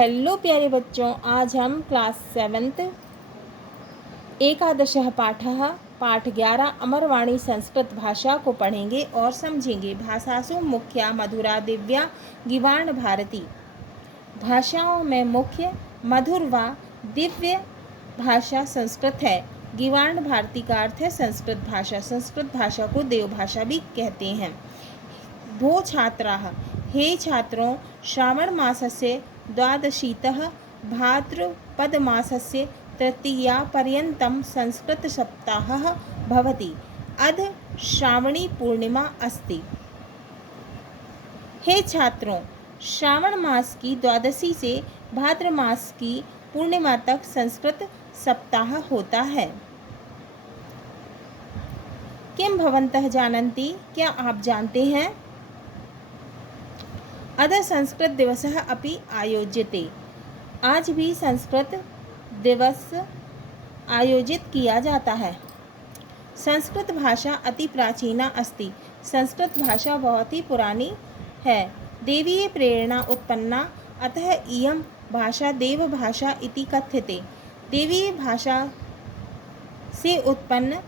Hello प्यारे बच्चों, आज हम क्लास 7 एकादशः पाठ 11 अमरवाणी संस्कृत भाषा को पढ़ेंगे और समझेंगे। भाषासु मुख्या मधुरा दिव्या गीर्वाण भारती। भाषाओं में मुख्य मधुर व दिव्य भाषा संस्कृत है। गीर्वाण भारती का अर्थ है संस्कृत भाषा। संस्कृत भाषा को देवभाषा भी कहते हैं। भो छात्राः, हे छात्रों, श्रावण मासस्य द्वादशीतः भाद्रपदमासस्य तृतीयापर्यन्तं संस्कृतसप्ताहः भवति। अद्य श्रावणी पूर्णिमा अस्ति। हे छात्रों, श्रावण मास की द्वादशी से भाद्र मास की पूर्णिमा तक संस्कृत सप्ताह होता है। किं भवन्तः जानन्ति, क्या आप जानते हैं? अद्य संस्कृत दिवसः अपि आयोज्यते। आज भी संस्कृत दिवस आयोजित किया जाता है। संस्कृत भाषा अति प्राचीना अस्ति। संस्कृत भाषा बहुत ही पुरानी है। देवीय प्रेरणा उत्पन्ना, अतः इयं भाषा देवभाषा इति कथ्यते। देवीय भाषा से उत्पन्न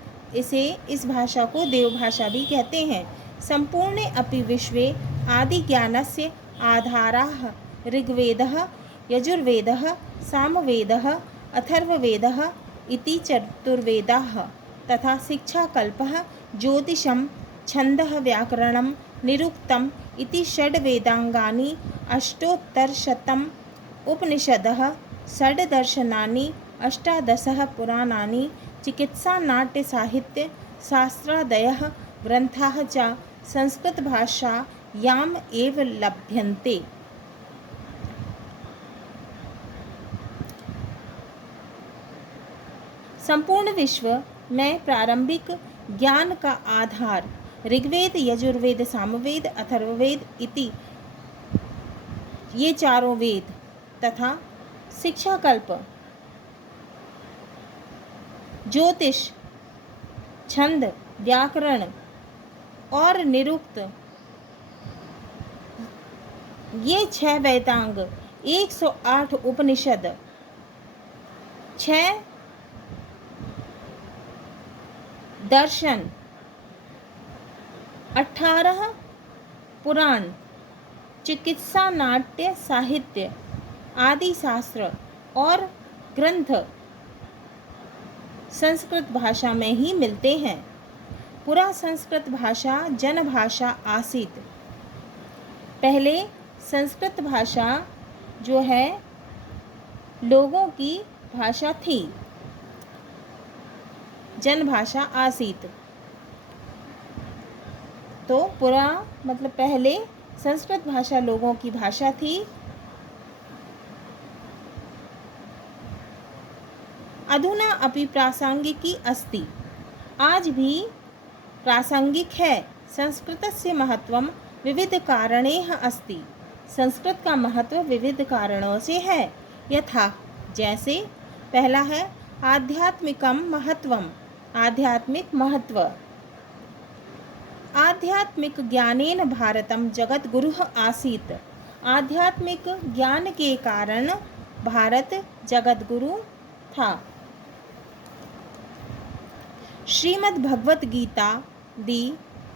इस भाषा को देवभाषा भी कहते हैं। संपूर्णे अपि विश्वे आदिज्ञानस्य आधाराः ऋग्वेदः, यजुर्वेदः, सामवेदः, अथर्ववेदः इति चतुर्वेदाः तथा शिक्षाकल्पः, ज्योतिषं, छन्दः, व्याकरणं, निरुक्तम् इति षड्वेदाङ्गानि, अष्टोत्तरशतम् उपनिषदः, षड्दर्शनानि, अष्टादशः पुराणानि, चिकित्सा, नाट्य, साहित्य, शास्त्रादयः ग्रन्थाः च संस्कृतभाषायाम् एव लभ्यन्ते। संपूर्ण विश्व में प्रारंभिक ज्ञान का आधार ऋग्वेद, यजुर्वेद, सामवेद, अथर्ववेद इति ये चारों वेद तथा शिक्षाकल्प, ज्योतिष, छंद, व्याकरण और निरुक्त ये 6 वेदांग, 108 उपनिषद, 6 दर्शन, 18 पुराण, चिकित्सा, नाट्य, साहित्य आदि शास्त्र और ग्रंथ संस्कृत भाषा में ही मिलते हैं। पुरा संस्कृत भाषा जनभाषा आसीत। पहले संस्कृत भाषा जो है लोगों की भाषा थी, जनभाषा आसीत। तो पुरा मतलब पहले संस्कृत भाषा लोगों की भाषा थी। अधुना अपि प्रासंगिकी अस्ति, आज भी प्रासंगिक है। संस्कृतस्य महत्वं विविध कारणैः अस्ति। संस्कृत का महत्व विविध कारणों से है। यथा, जैसे पहला है आध्यात्मिकं महत्वम्, आध्यात्मिक महत्व। आध्यात्मिक ज्ञानेन भारतं जगद्गुरुः आसीत्। आध्यात्मिक ज्ञान के कारण भारत जगद्गुरु था। श्रीमद् भगवत गीता दि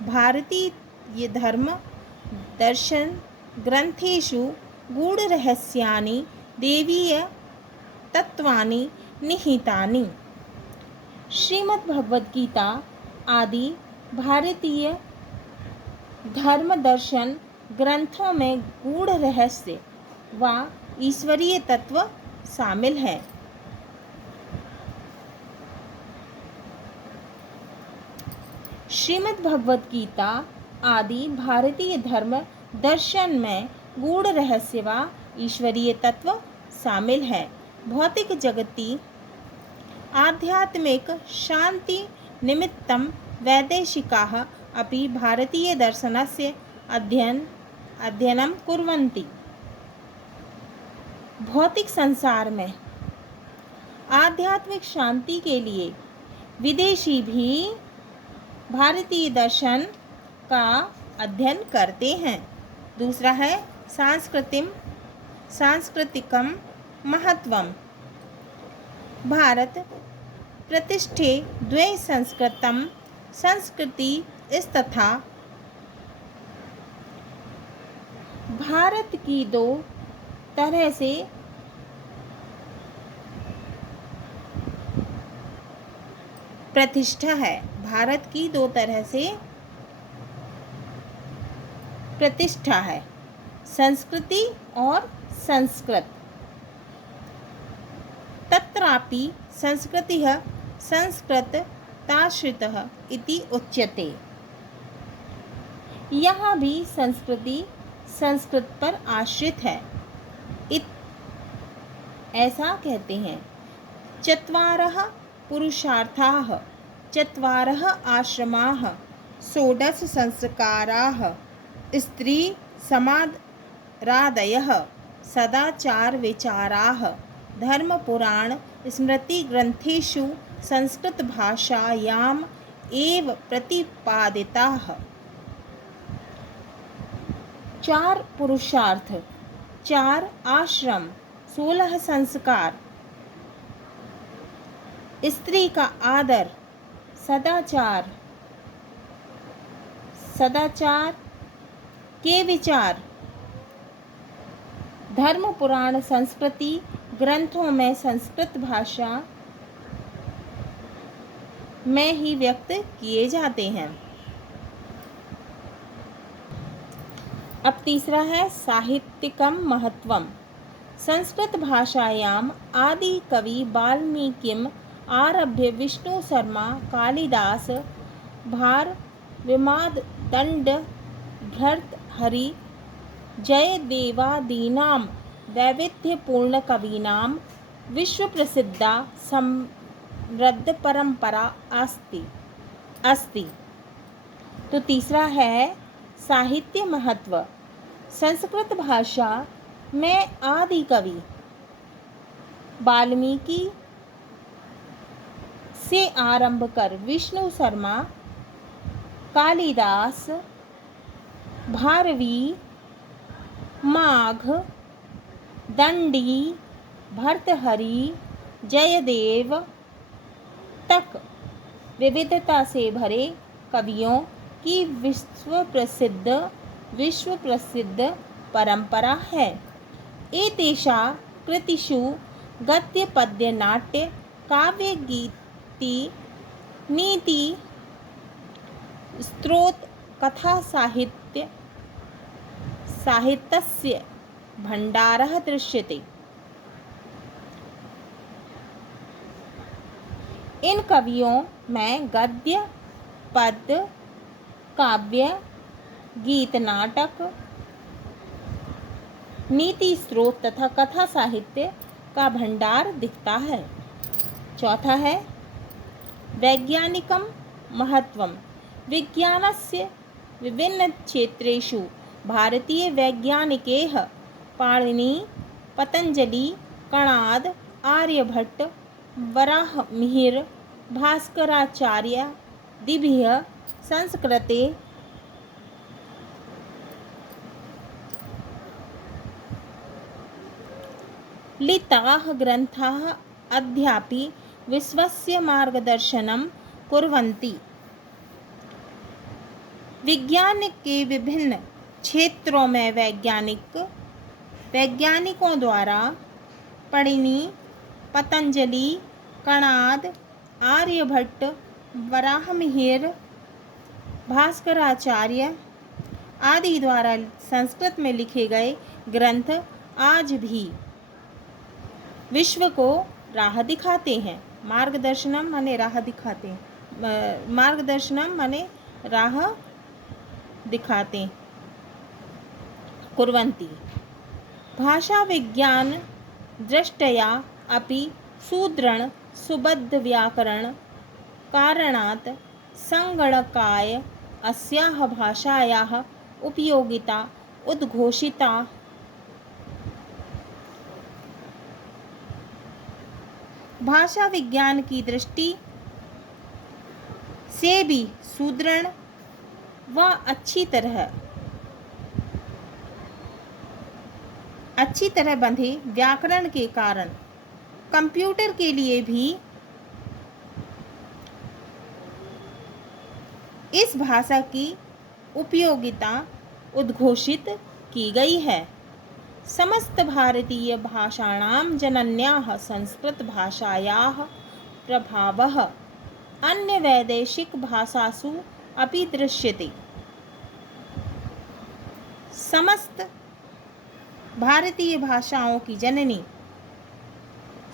भारतीय धर्म दर्शन ग्रंथेषु गूढ़रहस्यानि देवीय तत्वानि निहितानि। श्रीमद् भगवत गीता आदि भारतीय धर्म दर्शन ग्रंथों में गूढ़ रहस्य व ईश्वरीय तत्व शामिल है। श्रीमद् भगवत गीता आदि भारतीय धर्म दर्शन में गूढ़ रहस्य व ईश्वरीय तत्व शामिल है। भौतिक जगति आध्यात्मिक शांति निमित्तं वैदेशिकाः अपि भारतीय दर्शनस्य अध्ययनं कुर्वन्ति। भौतिक संसार में आध्यात्मिक शांति के लिए विदेशी भी भारतीय दर्शन का अध्ययन करते हैं। दूसरा है सांस्कृतिकं महत्वम्। भारत प्रतिष्ठे द्वे संस्कृतं संस्कृति तथा भारत की दो तरह से प्रतिष्ठा है। भारत की दो तरह से प्रतिष्ठा है, संस्कृति और संस्कृत। तत्रापि संस्कृतिः संस्कृताश्रितः इति उच्यते। यहाँ भी संस्कृति संस्कृत पर आश्रित है, ऐसा कहते हैं। चत्वारः पुरुषार्थाः चत्वारः आश्रमाः षोडश संस्काराः स्त्री समादरादयः सदाचार विचाराः धर्मपुराण स्मृतिग्रन्थेषु संस्कृतभाषायाम् एव प्रतिपादिताः। चार पुरुषार्थ, चार आश्रम, 16 संस्कार, स्त्री का आदर, सदाचार, सदाचार के विचार, धर्म पुराण संस्कृति ग्रंथों में संस्कृत भाषा में ही व्यक्त किए जाते हैं। अब तीसरा है साहित्यिकम महत्वम। संस्कृत भाषायाम आदि कवि वाल्मीकिम आरभ्य विष्णु शर्मा कालिदास भारविमादंड भर्तृहरि जयदेवादीनां वैविध्यपूर्ण कवीनां विश्वप्रसिद्धा समृद्ध परंपरा अस्ति। तो तीसरा है साहित्य महत्व। संस्कृत भाषा में आदि कवि वाल्मीकि से आरंभ कर विष्णु शर्मा, कालिदास, भारवी, माघ, दंडी, भर्तृहरि, जयदेव तक विविधता से भरे कवियों की विश्व प्रसिद्ध परंपरा है। एतेषा कृतिषु गद्य पद्य नाट्य काव्य गीति नीति स्तोत्र कथा साहित्यस्य भंडारः दृश्यते। इन कवियों में गद्य पद्य काव्य गीत नाटक नीति स्रोत तथा कथा साहित्य का भंडार दिखता है। चौथा है वैज्ञानिकम महत्वम। विज्ञानस्य विभिन्न क्षेत्रेषु भारतीय वैज्ञानिकैः पाणिनि, पतंजलि, कणाद, आर्यभट्ट, वराहमिहिर, भास्कराचार्यादिभिः संस्कृते लिखिताः ग्रन्थाः अद्यापि विश्वस्य मार्गदर्शनं कुर्वन्ति। विज्ञान के विभिन्न क्षेत्रों में वैज्ञानिकों द्वारा पाणिनि, पतंजलि, कणाद, आर्यभट्ट, वराहमिहिर, भास्कराचार्य आदि द्वारा संस्कृत में लिखे गए ग्रंथ आज भी विश्व को राह दिखाते हैं। मार्गदर्शनम माने राह दिखाते हैं, मार्गदर्शनम माने राह दिखाते कुर्वन्ति। भाषा विज्ञान दृष्ट्या अपि सुदृढ़ सुबद्ध व्याकरण कारणात् संगणकाय अस्याः भाषायाः उपयोगिता उद्घोषिता। भाषा विज्ञान की दृष्टि से भी सुदृढ़ व अच्छी तरह अच्छी तरह बंधे व्याकरण के कारण कंप्यूटर के लिए भी इस भाषा की उपयोगिता उद्घोषित की गई है। समस्त भारतीय भाषाणां जनन्याः संस्कृत भाषायाः प्रभावः अन्य वैदेशिक भाषासु अपि दृश्यते। समस्त भारतीय भाषाओं की जननी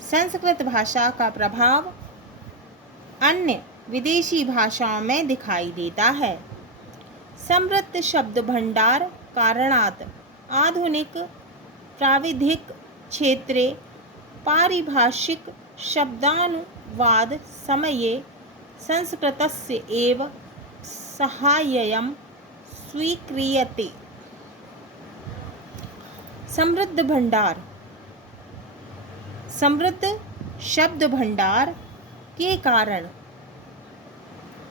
संस्कृत भाषा का प्रभाव अन्य विदेशी भाषाओं में दिखाई देता है। समृद्ध शब्द भंडार कारणात् आधुनिक प्राविधिक क्षेत्रे पारिभाषिक शब्दानुवाद समये संस्कृतस्य एव साहाय्यं स्वीक्रियते। समृद्ध भंडार, समृद्ध शब्द भंडार के कारण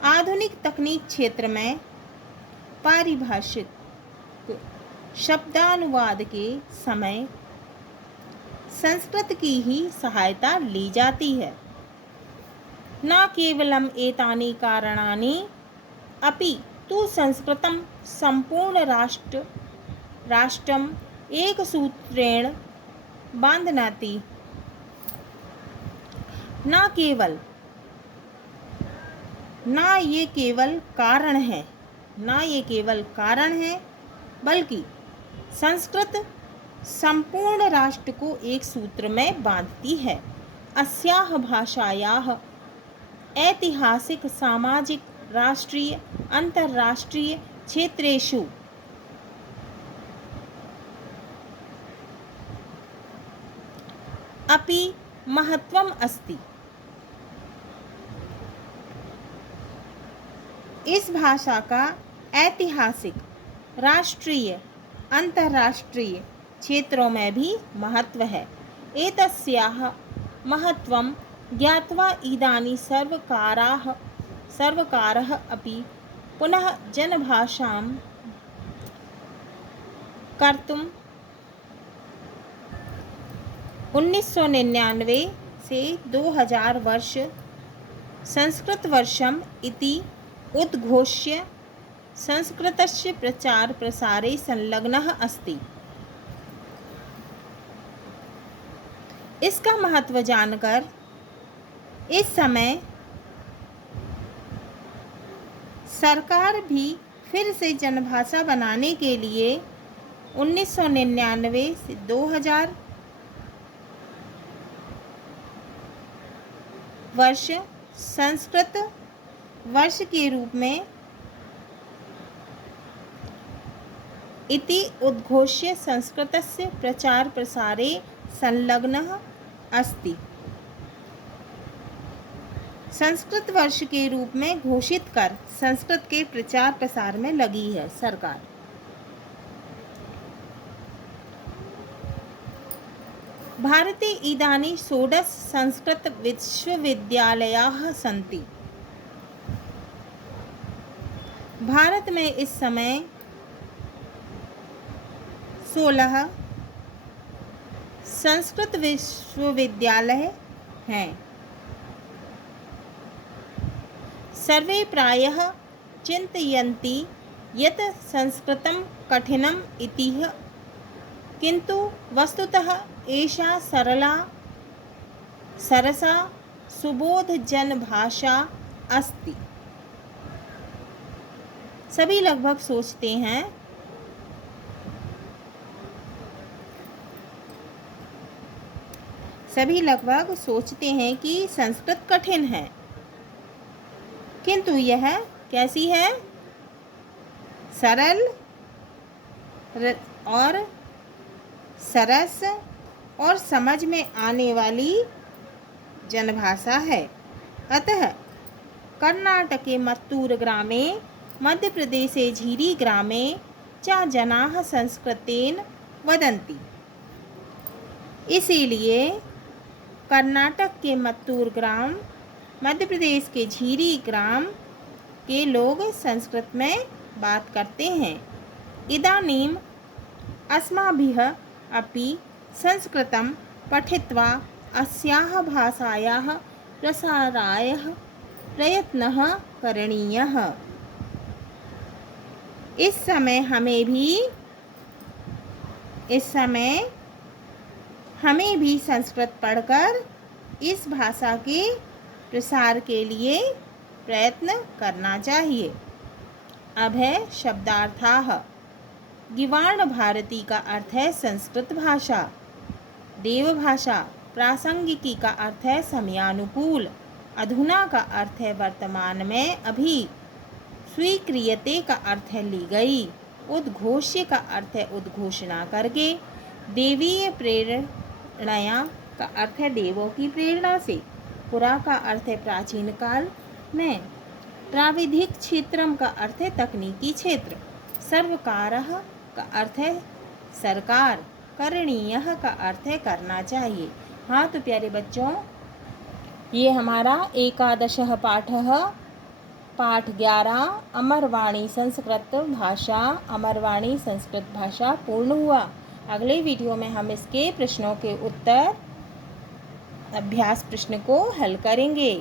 आधुनिक तकनीक क्षेत्र में पारिभाषिक शब्दानुवाद के समय संस्कृत की ही सहायता ली जाती है। न केवलम एतानि कारणानि अपि तु संस्कृतं संपूर्ण राष्ट्रम् एक सूत्रेण बांधनाति। न ये केवल कारण है बल्कि संस्कृत संपूर्ण राष्ट्र को एक सूत्र में बांधती है। अस्याः भाषायाः ऐतिहासिक सामाजिक राष्ट्रीय अंतर्राष्ट्रीय क्षेत्रेषु अपि महत्वम् अस्ति। इस भाषा का ऐतिहासिक राष्ट्रीय अंतर्राष्ट्रीय क्षेत्रों में भी महत्व है। एतस्याः महत्वं ज्ञात्वा इदानीं सर्वकारः अपि पुनः जनभाषां कर्तुं 1999 से 2000 वर्ष संस्कृत वर्षम् इति उद्घोष्य संस्कृतस्य प्रचार प्रसारे संलग्नः अस्ति। इसका महत्व जानकर इस समय सरकार भी फिर से जनभाषा बनाने के लिए 1999 से 2000 वर्ष संस्कृत वर्ष के रूप में इति उद्घोष्य संस्कृतस्य प्रचार प्रसारे संलग्नः अस्ति। संस्कृत वर्ष के रूप में घोषित कर संस्कृत के प्रचार प्रसार में लगी है सरकार। भारते इदानीं 16 संस्कृत विश्वविद्यालयाः सन्ति। भारत में इस समय 16 संस्कृत विश्वविद्यालय हैं। सर्वे प्रायः चिन्तयन्ति यत् संस्कृतं कठिनम् इति, किन्तु वस्तुतः एषा सरसा सुबोधजन भाषा अस्ति। सभी लगभग सोचते हैं कि संस्कृत कठिन है, किंतु यह कैसी है? सरल और सरस और समझ में आने वाली जनभाषा है। अतः कर्नाटके मत्तूर ग्रामे, मध्य प्रदेशे झीरी ग्रामे च जनाः संस्कृतेन वदन्ति। इसीलिए कर्नाटक के मत्तूर ग्राम, मध्य प्रदेश के झीरी ग्राम के लोग संस्कृत में बात करते हैं। इदानीम अस्माभिः अपि संस्कृतं पठित्वा अस्याः भाषायाः प्रसाराय प्रयत्नः करणीयः। इस समय हमें भी संस्कृत पढ़कर इस भाषा के प्रसार के लिए प्रयत्न करना चाहिए। अब है शब्दार्थाः। गीर्वाण भारती का अर्थ है संस्कृत भाषा। देवभाषा। प्रासंगिकी का अर्थ है समयानुकूल। अधुना का अर्थ है वर्तमान में, अभी। स्वीक्रियते का अर्थ है ली गई। उद्घोष्य का अर्थ है उद्घोषणा करके। देवीय प्रेरणया का अर्थ है देवों की प्रेरणा से। पुरा का अर्थ है प्राचीन काल में। प्राविधिक क्षेत्रम का अर्थ है तकनीकी क्षेत्र। सर्वकारः का अर्थ है सरकार। करणीयः का अर्थ है करना चाहिए। हाँ तो प्यारे बच्चों, ये हमारा एकादशः पाठः पाठ 11 अमरवाणी संस्कृत भाषा पूर्ण हुआ। अगले वीडियो में हम इसके प्रश्नों के उत्तर अभ्यास प्रश्न को हल करेंगे।